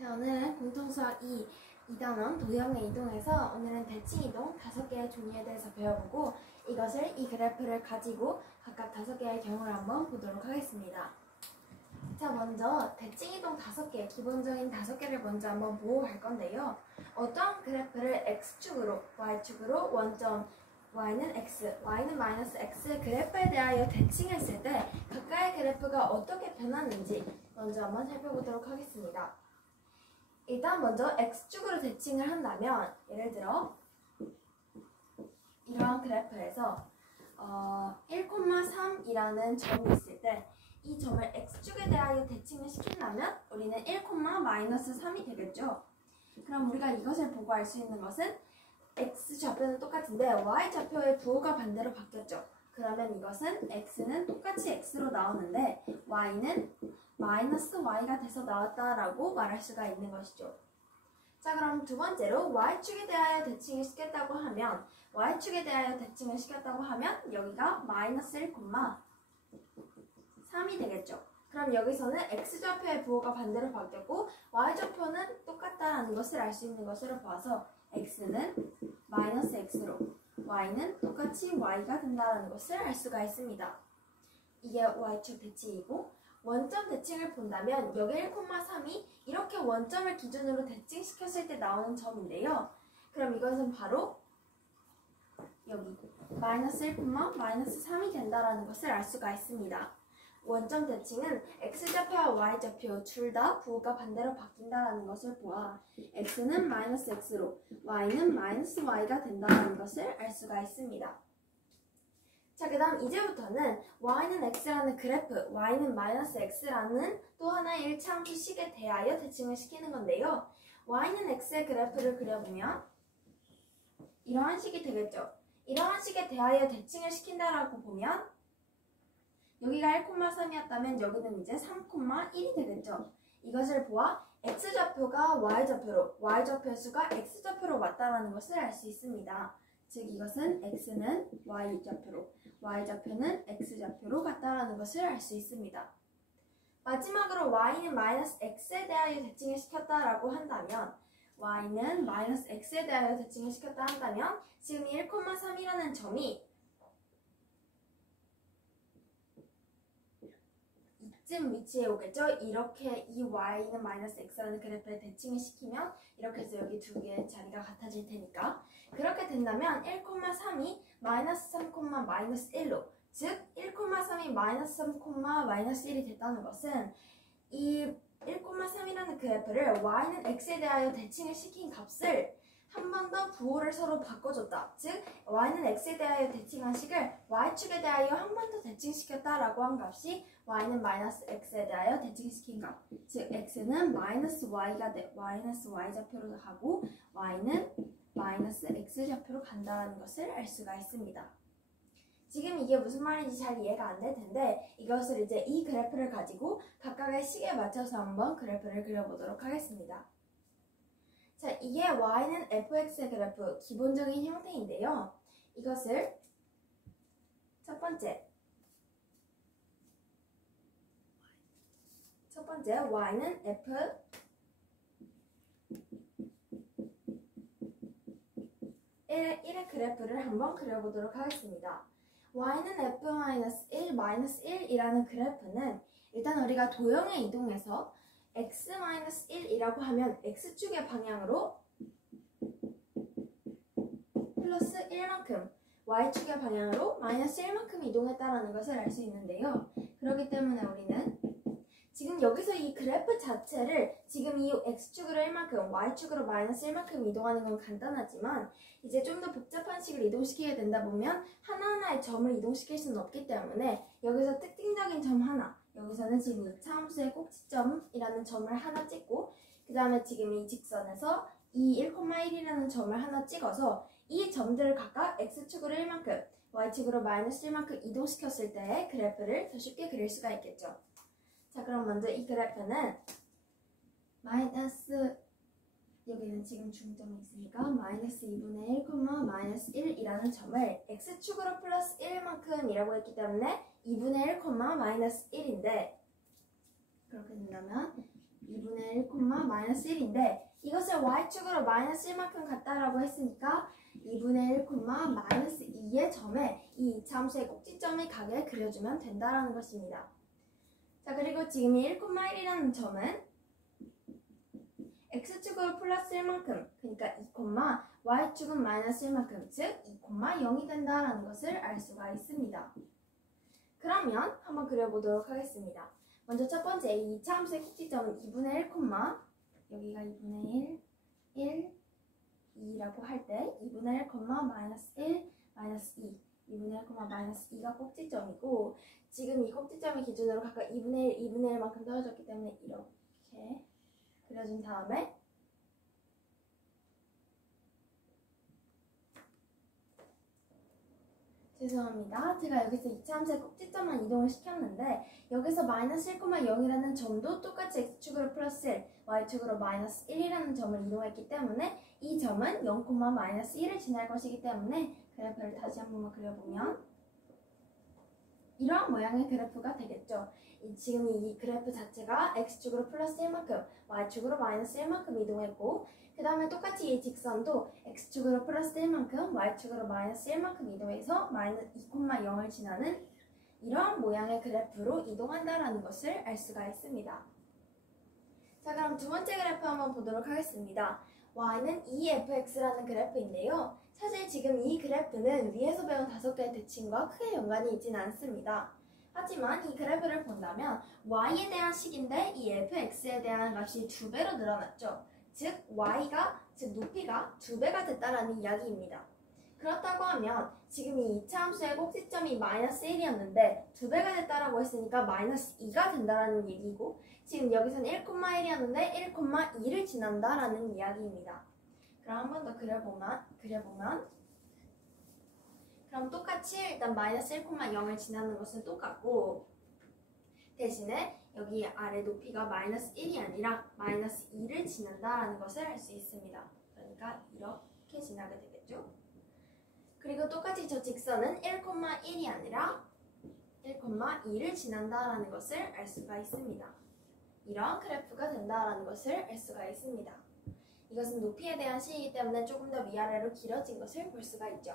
자, 오늘은 공통수학 2단원 도형의 이동에서 오늘은 대칭 이동 5개의 종류에 대해서 배워보고 이것을 이 그래프를 가지고 각각 5개의 경우를 한번 보도록 하겠습니다. 자, 먼저 대칭 이동 5개, 기본적인 5개를 먼저 한번 보고 갈 건데요. 어떤 그래프를 x축으로, y축으로 원점 y는 x, y는 마이너스 x 그래프에 대하여 대칭했을 때 각각의 그래프가 어떻게 변하는지 먼저 한번 살펴보도록 하겠습니다. 일단 먼저 x축으로 대칭을 한다면 예를 들어 이러한 그래프에서 1,3이라는 점이 있을 때 이 점을 x축에 대하여 대칭을 시킨다면 우리는 1,-3이 되겠죠. 그럼 우리가 이것을 보고 알 수 있는 것은 x좌표는 똑같은데 y좌표의 부호가 반대로 바뀌었죠. 그러면 이것은 x는 똑같이 x로 나오는데 y는 마이너스 y가 돼서 나왔다라고 말할 수가 있는 것이죠. 자, 그럼 두 번째로 y축에 대하여 대칭을 시켰다고 하면 여기가 마이너스 1,3이 되겠죠. 그럼 여기서는 x좌표의 부호가 반대로 바뀌었고 y좌표는 똑같다라는 것을 알 수 있는 것으로 봐서 x는 마이너스 x로 y는 똑같이 y가 된다는 것을 알 수가 있습니다. 이게 y축 대칭이고 원점 대칭을 본다면 여기 1,3이 이렇게 원점을 기준으로 대칭시켰을 때 나오는 점인데요. 그럼 이것은 바로 여기 마이너스 1, 마이너스 3이 된다는 것을 알 수가 있습니다. 원점 대칭은 x좌표와 y좌표 둘 다 부호가 반대로 바뀐다는 것을 보아 x는 마이너스 x로 y는 마이너스 y가 된다는 것을 알 수가 있습니다. 자, 그 다음 이제부터는 y는 x라는 그래프, y는 마이너스 x라는 또 하나의 일차함수식에 대하여 대칭을 시키는 건데요. y는 x의 그래프를 그려보면 이러한 식이 되겠죠. 이러한 식에 대하여 대칭을 시킨다라고 보면 여기가 1,3이었다면 여기는 이제 3,1이 되겠죠. 이것을 보아 x좌표가 y좌표로, y좌표의 수가 x좌표로 왔다는 것을 알 수 있습니다. 즉 이것은 x는 y좌표로, y좌표는 x좌표로 같다라는 것을 알 수 있습니다. 마지막으로 y는 마이너스 x에 대하여 대칭을 시켰다라고 한다면 y는 마이너스 x에 대하여 대칭을 시켰다 한다면 지금 1,3이라는 점이 이쯤 위치에 오겠죠. 이렇게 이 y는 마이너스 x라는 그래프에 대칭을 시키면 이렇게 해서 여기 두 개의 자리가 같아질 테니까 그렇게 된다면 1,3이 마이너스 3, 마이너스 1로 즉 1,3이 마이너스 3, 마이너스 1이 됐다는 것은 이 1,3이라는 그래프를 y는 x에 대하여 대칭을 시킨 값을 한 번 더 부호를 서로 바꿔줬다. 즉 y는 x에 대하여 대칭한 식을 y축에 대하여 한 번 더 대칭시켰다라고 한 값이 y는 마이너스 x에 대하여 대칭시킨 값. 즉 x는 마이너스 y가 마이너스 y좌표로 가고 y는 마이너스 x좌표로 간다는 것을 알 수가 있습니다. 지금 이게 무슨 말인지 잘 이해가 안 될 텐데 이것을 이제 이 그래프를 가지고 각각의 식에 맞춰서 한번 그래프를 그려보도록 하겠습니다. 자, 이게 y는 fx의 그래프 기본적인 형태인데요. 이것을 첫 번째 y는 f1의 그래프를 한번 그려보도록 하겠습니다. y는 f-1-1이라는 그래프는 일단 우리가 도형에 이동해서 x-1이라고 하면 x축의 방향으로 플러스 1만큼 y축의 방향으로 마이너스 1만큼 이동했다는 것을 알 수 있는데요. 그렇기 때문에 우리는 지금 여기서 이 그래프 자체를 지금 이 x축으로 1만큼 y축으로 마이너스 1만큼 이동하는 건 간단하지만 이제 좀 더 복잡한 식을 이동시키게 된다 보면 하나하나의 점을 이동시킬 수는 없기 때문에 여기서 특징적인 점 하나, 여기서는 지금 2차 함수의 꼭지점이라는 점을 하나 찍고 그 다음에 지금 이 직선에서 이 1,1이라는 점을 하나 찍어서 이 점들을 각각 x축으로 1만큼 y축으로 마이너스 1만큼 이동시켰을 때의 그래프를 더 쉽게 그릴 수가 있겠죠. 자, 그럼 먼저 이 그래프는 마이너스 여기는 지금 중점이 있으니까 마이너스 2분의 1, 마이너스 1이라는 점을 x축으로 플러스 1만큼 이라고 했기 때문에 2분의 1, 마이너스 1인데 그렇게 된다면 2분의 1, 마이너스 1인데 이것을 y축으로 마이너스 1만큼 같다라고 했으니까 2분의 1, 마이너스 2의 점에 이 이차함수의 꼭지점의 각을 그려주면 된다라는 것입니다. 자, 그리고 지금 이 1,1이라는 점은 x축으로 플러스 1만큼, 그러니까 2, y축은 마이너스 1만큼, 즉 2,0이 된다라는 것을 알 수가 있습니다. 그러면 한번 그려보도록 하겠습니다. 먼저 첫 번째 이 이차함수의 꼭지점은 2분의 1, 여기가 2분의 1, 2라고 할 때 2분의 1, 마이너스 1, 마이너스 2, 2분의 1, 마이너스 2가 꼭지점이고 지금 이 꼭지점의 기준으로 각각 2분의 1, 2분의 1만큼 떨어졌기 때문에 이렇게 그려준 다음에 죄송합니다. 제가 여기서 이차함수의 꼭지점만 이동을 시켰는데 여기서 마이너스 1, 0이라는 점도 똑같이 x축으로 플러스 1, y축으로 마이너스 1이라는 점을 이동했기 때문에 이 점은 0, 마이너스 1을 지날 것이기 때문에 그래프를 다시 한 번만 그려보면 이러한 모양의 그래프가 되겠죠. 지금 이 그래프 자체가 x축으로 플러스 1만큼, y축으로 마이너스 1만큼 이동했고 그 다음에 똑같이 이 직선도 x축으로 플러스 1만큼, y축으로 마이너스 1만큼 이동해서 마이너스 2,0을 지나는 이러한 모양의 그래프로 이동한다는 것을 알 수가 있습니다. 자, 그럼 두 번째 그래프 한번 보도록 하겠습니다. y는 2fx라는 그래프인데요. 사실 지금 이 그래프는 위에서 배운 5개의 대칭과 크게 연관이 있지는 않습니다. 하지만 이 그래프를 본다면 y에 대한 식인데 이 fx에 대한 값이 2배로 늘어났죠. 즉 높이가 2배가 됐다라는 이야기입니다. 그렇다고 하면 지금 이 이차함수의 꼭지점이 마이너스 1이었는데 2배가 됐다라고 했으니까 마이너스 2가 된다라는 얘기고 지금 여기서는 1,1이었는데 1,2를 지난다라는 이야기입니다. 그럼 한 번 더 그려보면 그럼 똑같이 일단 마이너스 1,0을 지나는 것은 똑같고 대신에 여기 아래 높이가 마이너스 1이 아니라 마이너스 2를 지난다라는 것을 알 수 있습니다. 그러니까 이렇게 지나게 되겠죠. 그리고 똑같이 저 직선은 1,1이 아니라 1,2를 지난다라는 것을 알 수가 있습니다. 이런 그래프가 된다라는 것을 알 수가 있습니다. 이것은 높이에 대한 식이기 때문에 조금 더 위아래로 길어진 것을 볼 수가 있죠.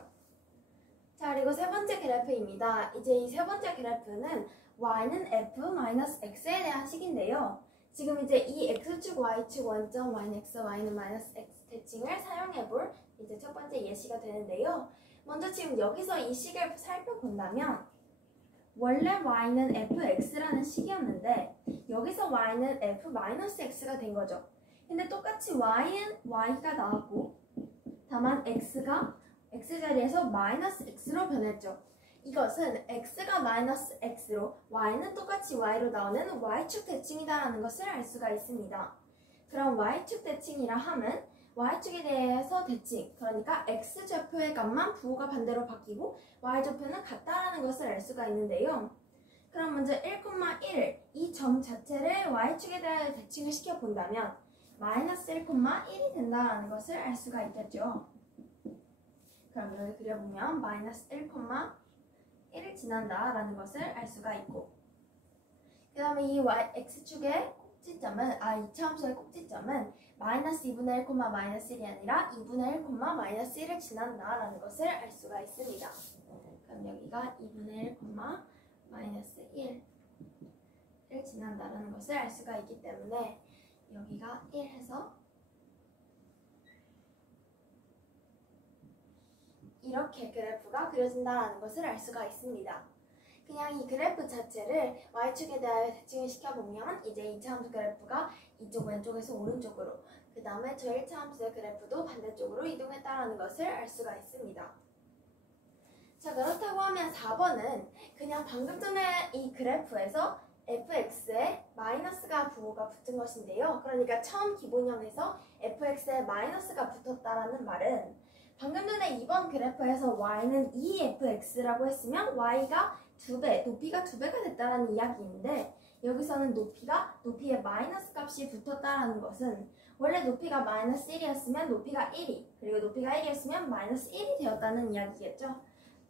자, 그리고 세 번째 그래프입니다. 이제 이 세 번째 그래프는 y는 f-x에 대한 식인데요. 지금 이제 이 x축, y축 원점 y는 x, y는 마이너스 x 대칭을 사용해볼 이제 첫 번째 예시가 되는데요. 먼저 지금 여기서 이 식을 살펴본다면 원래 y는 fx라는 식이었는데 여기서 y는 f-x가 된 거죠. 근데 똑같이 y는 y가 나왔고 다만 x가 x자리에서 마이너스 x로 변했죠. 이것은 x가 마이너스 x로 y는 똑같이 y로 나오는 y축 대칭이다라는 것을 알 수가 있습니다. 그럼 y축 대칭이라 함은 y축에 대해서 대칭, 그러니까 x좌표의 값만 부호가 반대로 바뀌고 y좌표는 같다라는 것을 알 수가 있는데요. 그럼 먼저 1,1 이 점 자체를 y축에 대해 대칭을 시켜본다면 마이너스 1,1이 된다라는 것을 알 수가 있겠죠. 그럼 여기 그려보면 마이너스 1,1을 지난다라는 것을 알 수가 있고 그 다음에 이 x축의 꼭지점은 이차함수의 꼭지점은 마이너스 2분의 1, 마이너스 1이 아니라 2분의 1, 마이너스 1을 지난다라는 것을 알 수가 있습니다. 그럼 여기가 2분의 1, 마이너스 1을 지난다라는 것을 알 수가 있기 때문에 여기가 1 해서 이렇게 그래프가 그려진다는 것을 알 수가 있습니다. 그냥 이 그래프 자체를 y축에 대하여 대칭을 시켜보면 이제 2차 함수 그래프가 이쪽 왼쪽에서 오른쪽으로 그 다음에 저 1차 함수의 그래프도 반대쪽으로 이동했다는 것을 알 수가 있습니다. 자, 그렇다고 하면 4번은 그냥 방금 전에 이 그래프에서 fx에 마이너스가 부호가 붙은 것인데요. 그러니까 처음 기본형에서 fx에 마이너스가 붙었다라는 말은 방금 전에 이번 그래프에서 y는 2fx라고 했으면 y가 2배, 높이가 2배가 됐다라는 이야기인데 여기서는 높이에 마이너스 값이 붙었다라는 것은 원래 높이가 마이너스 1이었으면 높이가 1이 그리고 높이가 1이었으면 마이너스 1이 되었다는 이야기겠죠.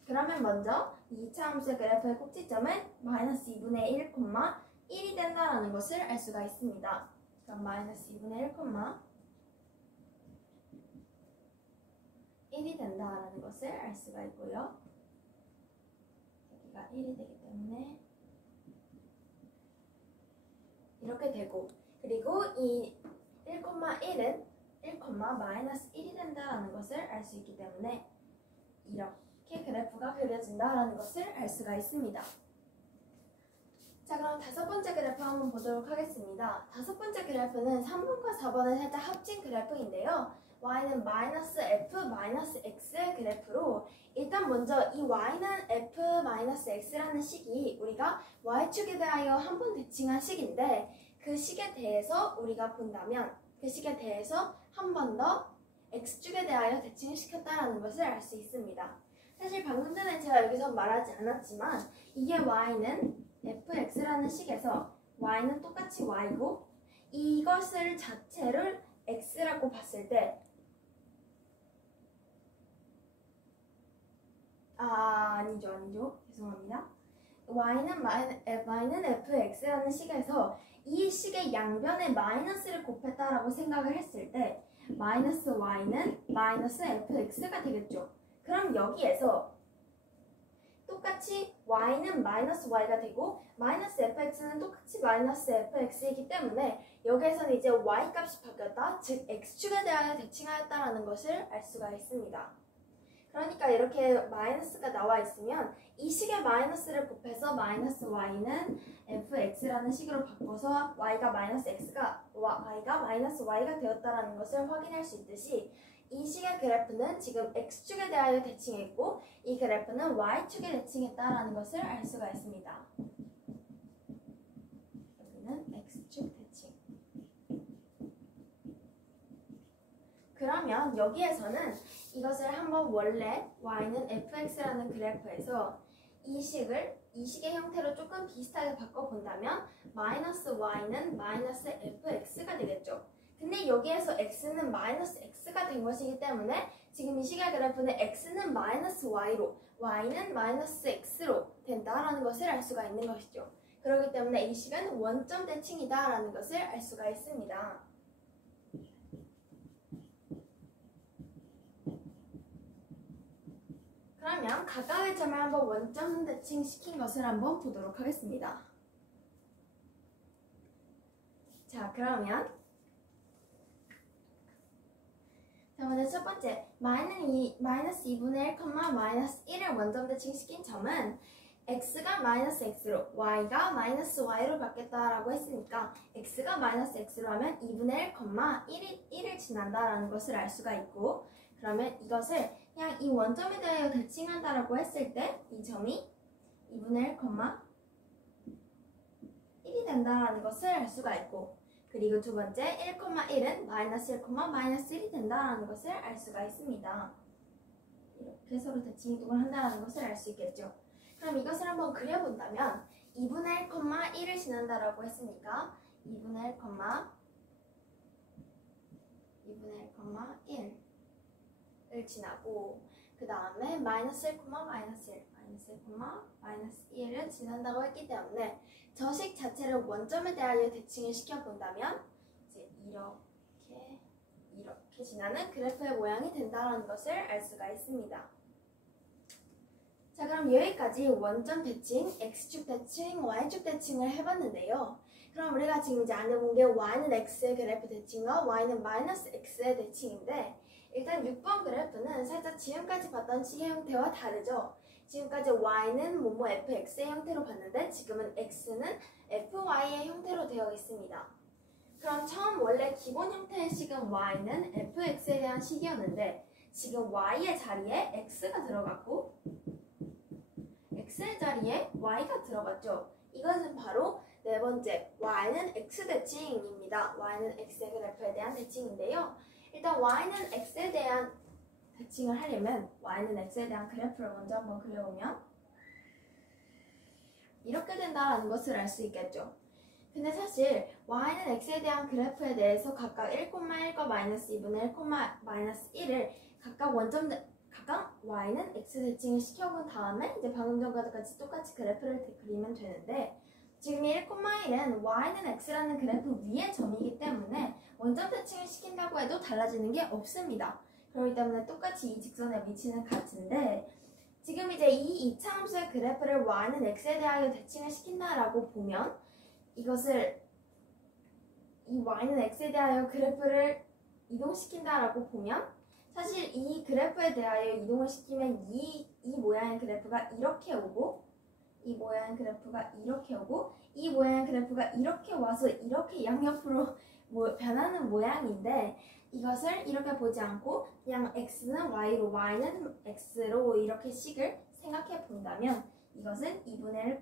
그러면 먼저 2차 함수의 그래프의 꼭지점은 마이너스 2분의 1, 1이 된다라는 것을 알 수가 있습니다. 그럼 마이너스 2분의 1, 1이 된다라는 것을 알 수가 있고요. 여기가 1이 되기 때문에 이렇게 되고, 그리고 이 1,1은 1, 마이너스 1이 된다라는 것을 알 수 있기 때문에 이렇게 그래프가 그려진다라는 것을 알 수가 있습니다. 자, 그럼 다섯 번째 그래프 한번 보도록 하겠습니다. 다섯 번째 그래프는 3번과 4번을 살짝 합친 그래프인데요. y는 마이너스 f 마이너스 x의 그래프로, 일단 먼저 이 y는 f 마이너스 x라는 식이 우리가 y축에 대하여 한 번 대칭한 식인데, 그 식에 대해서 우리가 본다면 그 식에 대해서 한 번 더 x축에 대하여 대칭을 시켰다라는 것을 알 수 있습니다. 사실 방금 전에 제가 여기서 말하지 않았지만 이게 y는 fx라는 식에서 y는 똑같이 y고, 이것을 자체를 x라고 봤을 때 아니죠. 죄송합니다. y는 fx라는 식에서 이 식의 양변에 마이너스를 곱했다라고 생각을 했을 때 마이너스 y는 마이너스 fx가 되겠죠. 그럼 여기에서 똑같이 y는 마이너스 y가 되고 마이너스 fx는 똑같이 마이너스 fx이기 때문에 여기에서는 이제 y 값이 바뀌었다, 즉 x축에 대하여 대칭하였다라는 것을 알 수가 있습니다. 그러니까 이렇게 마이너스가 나와 있으면 이 식의 마이너스를 곱해서 마이너스 y는 fx라는 식으로 바꿔서 y가 마이너스 y가 되었다라는 것을 확인할 수 있듯이, 이 식의 그래프는 지금 x축에 대하여 대칭했고 이 그래프는 y축에 대칭했다라는 것을 알 수가 있습니다. 여기는 x축 대칭. 그러면 여기에서는 이것을 한번 원래 y는 fx라는 그래프에서 이 식의 형태로 조금 비슷하게 바꿔본다면 마이너스 y는 마이너스 fx가 되겠죠. 근데 여기에서 x는 마이너스 x가 된 것이기 때문에 지금 이 식의 그래프는 x는 마이너스 y로 y는 마이너스 x로 된다라는 것을 알 수가 있는 것이죠. 그렇기 때문에 이 식은 원점 대칭이다라는 것을 알 수가 있습니다. 그러면 각각의 점을 한번 원점 대칭시킨 것을 한번 보도록 하겠습니다. 자, 그러면 자, 먼저 첫 번째, 마이너스 2분의 1, 마이너스 1을 원점 대칭시킨 점은 x가 마이너스 x로 y가 마이너스 y로 바뀌었다라고 했으니까 x가 마이너스 x로 하면 2분의 1, 1을 지난다라는 것을 알 수가 있고, 그러면 이것을 그냥 이 원점에 대하여 대칭한다라고 했을 때 이 점이 2분의 1,1이 된다라는 것을 알 수가 있고, 그리고 두 번째 1,1은 마이너스 1, 마이너스 1이 된다라는 것을 알 수가 있습니다. 이렇게 서로 대칭이동을 한다는 것을 알 수 있겠죠. 그럼 이것을 한번 그려본다면 2분의 1,1을 지난다라고 했으니까 2분의 1,1을 지나고, 그 다음에 마이너스 1, 마이너스 1을 지난다고 했기 때문에 저식 자체를 원점에 대하여 대칭을 시켜본다면 이제 이렇게 지나는 그래프의 모양이 된다는 것을 알 수가 있습니다. 자, 그럼 여기까지 원점 대칭, x축 대칭, y축 대칭을 해봤는데요. 그럼 우리가 지금 이제 안 해본 게 y는 x의 그래프 대칭과 y는 마이너스 x의 대칭인데, 일단 6번 그래프는 살짝 지금까지 봤던 식의 형태와 다르죠. 지금까지 y는 뭐뭐 fx의 형태로 봤는데 지금은 x는 fy의 형태로 되어 있습니다. 그럼 처음 원래 기본 형태의 식은 y는 fx에 대한 식이었는데 지금 y의 자리에 x가 들어갔고 x의 자리에 y가 들어갔죠. 이것은 바로 네 번째 y는 x 대칭입니다. y는 x의 그래프에 대한 대칭인데요. 일단 y는 x에 대한 대칭을 하려면 y는 x에 대한 그래프를 먼저 한번 그려보면 이렇게 된다는 것을 알 수 있겠죠. 근데 사실 y는 x에 대한 그래프에 대해서 각각 1,1과 마이너스 2분의 1, 마이너스 1을 각각 y는 x 대칭을 시켜본 다음에 이제 방금 전과 같이 똑같이 그래프를 그리면 되는데, 지금 이 1,1은 y는 x라는 그래프 위의 점이기 때문에 원점 대칭을 시킨다고 해도 달라지는 게 없습니다. 그렇기 때문에 똑같이 이 직선의 위치는 같은데 지금 이제 이 이차함수의 그래프를 y는 x에 대하여 대칭을 시킨다라고 보면 이것을 이 y는 x에 대하여 그래프를 이동시킨다라고 보면 사실 이 그래프에 대하여 이동을 시키면 이 모양의 그래프가 이렇게 오고 이 모양의 그래프가 이렇게 오고 이 모양의 그래프가 이렇게 와서 이렇게 양옆으로 변하는 모양인데 이것을 이렇게 보지 않고 그냥 x는 y로 y는 x로 이렇게 식을 생각해 본다면 이것은 2분의 1,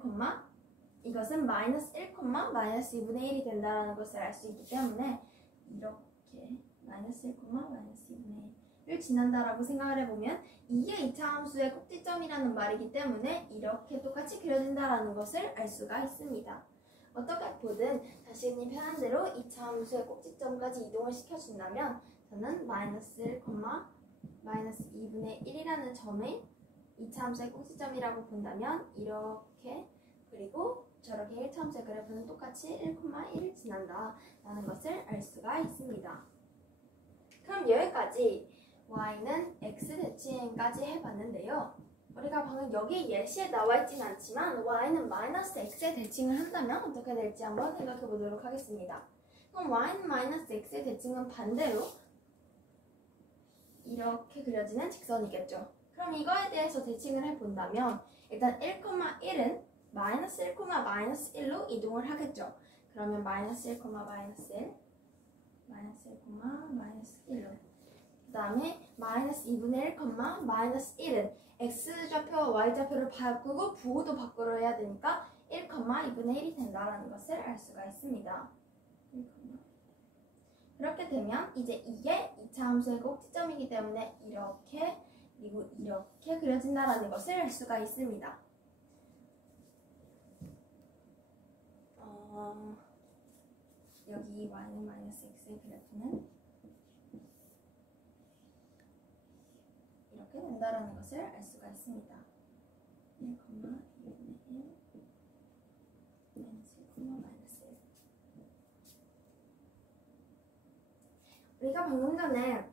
이것은 마이너스 1, 마이너스 2분의 1이 된다는 것을 알 수 있기 때문에 이렇게 마이너스 1, 마이너스 2분의 1을 지난다라고 생각을 해보면 이게 이차함수의 꼭지점이라는 말이기 때문에 이렇게 똑같이 그려진다라는 것을 알 수가 있습니다. 어떻게 보든 자신이 편한 대로 이차함수의 꼭지점까지 이동을 시켜준다면 저는 마이너스 1, 마이너스 2분의 1이라는 점의 이차함수의 꼭지점이라고 본다면 이렇게 그리고 저렇게 1차함수의 그래프는 똑같이 1,1을 지난다 라는 것을 알 수가 있습니다. 그럼 여기까지 y는 x 대칭까지 해봤는데요. 우리가 방금 여기 예시에 나와 있진 않지만 y는 마이너스 x에 대칭을 한다면 어떻게 될지 한번 생각해 보도록 하겠습니다. 그럼 y는 마이너스 x의 대칭은 반대로 이렇게 그려지는 직선이겠죠. 그럼 이거에 대해서 대칭을 해본다면 일단 1,1은 마이너스 1, 마이너스 1로 이동을 하겠죠. 그러면 마이너스 1, 마이너스 1, 마이너스 1, 마이너스 1로 그 다음에 마이너스 2분의 1, 마이너스 1은 x좌표와 y좌표를 바꾸고 부호도 바꾸려 해야 되니까 1, 2분의 1이 된다는 것을 알 수가 있습니다. 그렇게 되면 이제 이게 2차 함수의 꼭지점이기 때문에 이렇게 그리고 이렇게 그려진다는 것을 알 수가 있습니다. 여기 y는 마이너스 x의 그래프는 이렇게 된다라는 것을 알 수가 있습니다. 1, 2분의 1, 마이너스 1, 마이너스 1. 우리가 방금 전에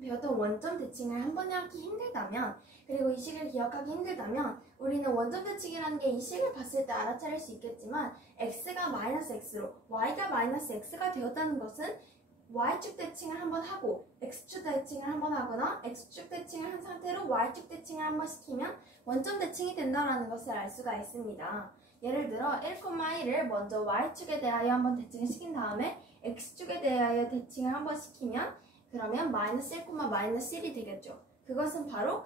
배웠던 원점 대칭을 한 번에 하기 힘들다면 그리고 이 식을 기억하기 힘들다면 우리는 원점 대칭이라는 게 이 식을 봤을 때 알아차릴 수 있겠지만 x가 마이너스 x로 y가 마이너스 x가 되었다는 것은 y축 대칭을 한번 하고 x축 대칭을 한번 하거나 x축 대칭을 한 상태로 y축 대칭을 한번 시키면 원점 대칭이 된다는 것을 알 수가 있습니다. 예를 들어 1,1을 먼저 y축에 대하여 한번 대칭을 시킨 다음에 x축에 대하여 대칭을 한번 시키면 그러면 마이너스 1, 마이너스 1이 되겠죠. 그것은 바로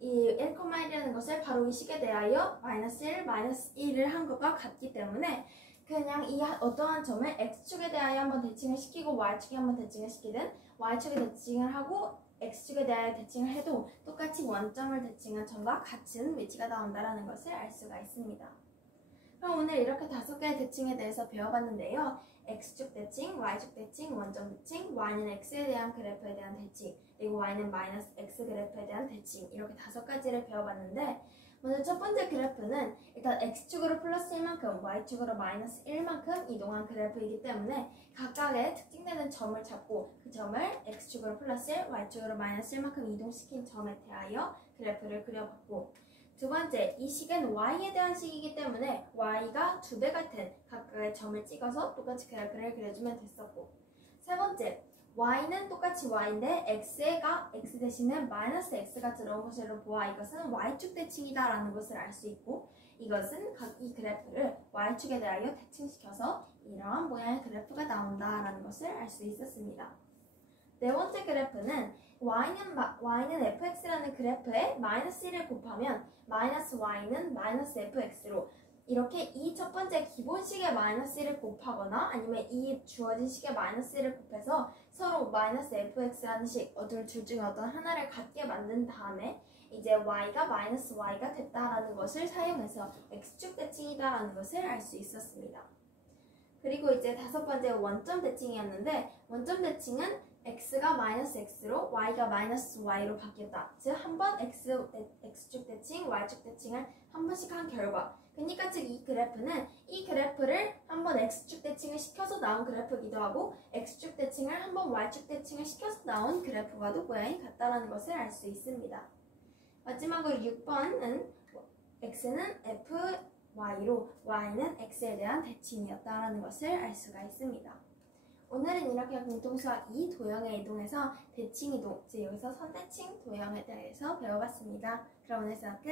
이 1,1이라는 것을 바로 이 식에 대하여 마이너스 1, 마이너스 1을 한 것과 같기 때문에 그냥 이 어떠한 점을 x축에 대하여 한번 대칭을 시키고 y축에 한번 대칭을 시키든 y축에 대칭을 하고 x축에 대하여 대칭을 해도 똑같이 원점을 대칭한 점과 같은 위치가 나온다는 것을 알 수가 있습니다. 그럼 오늘 이렇게 5개의 대칭에 대해서 배워봤는데요. x축 대칭, y축 대칭, 원점 대칭, y는 x에 대한 그래프에 대한 대칭, 그리고 y는 마이너스 x 그래프에 대한 대칭 이렇게 5가지를 배워봤는데 먼저 첫 번째 그래프는 일단 x축으로 플러스 1만큼, y축으로 마이너스 1만큼 이동한 그래프이기 때문에 각각의 특징되는 점을 잡고 그 점을 x축으로 플러스 1, y축으로 마이너스 1만큼 이동시킨 점에 대하여 그래프를 그려봤고 두 번째, 이 식은 y에 대한 식이기 때문에 y가 2배 같은 각각의 점을 찍어서 똑같이 그래프를 그려주면 됐었고 세 번째, y는 똑같이 y인데 x 대신에 마이너스 x가 들어온 것으로 보아 이것은 y축 대칭이다 라는 것을 알 수 있고 이것은 이 그래프를 y축에 대하여 대칭시켜서 이러한 모양의 그래프가 나온다 라는 것을 알 수 있었습니다. 네 번째 그래프는 y는 fx라는 그래프에 마이너스 1을 곱하면 마이너스 y는 마이너스 fx로 이렇게 이 첫 번째 기본식의 마이너스 1을 곱하거나 아니면 이 주어진 식의 마이너스 1을 곱해서 서로 마이너스 fx라는 식 둘 중에 어떤 하나를 같게 만든 다음에 이제 y가 마이너스 y가 됐다라는 것을 사용해서 x축 대칭이다라는 것을 알 수 있었습니다. 그리고 이제 5번째 원점 대칭이었는데 원점 대칭은 x가 마이너스 x로 y가 마이너스 y로 바뀌었다. 즉 한 번 x축 대칭, y축 대칭을 한 번씩 한 결과. 그러니까 즉 이 그래프는 이 그래프를 한 번 x축 대칭을 시켜서 나온 그래프이기도 하고 x축 대칭을 한 번 y축 대칭을 시켜서 나온 그래프와도 모양이 같다라는 것을 알 수 있습니다. 마지막으로 6번은 x는 f, y로 y는 x에 대한 대칭이었다라는 것을 알 수가 있습니다. 오늘은 이렇게 공통수학 2 도형에 이동해서 대칭 이동, 즉 여기서 선대칭 도형에 대해서 배워봤습니다. 그럼 오늘 수업 끝!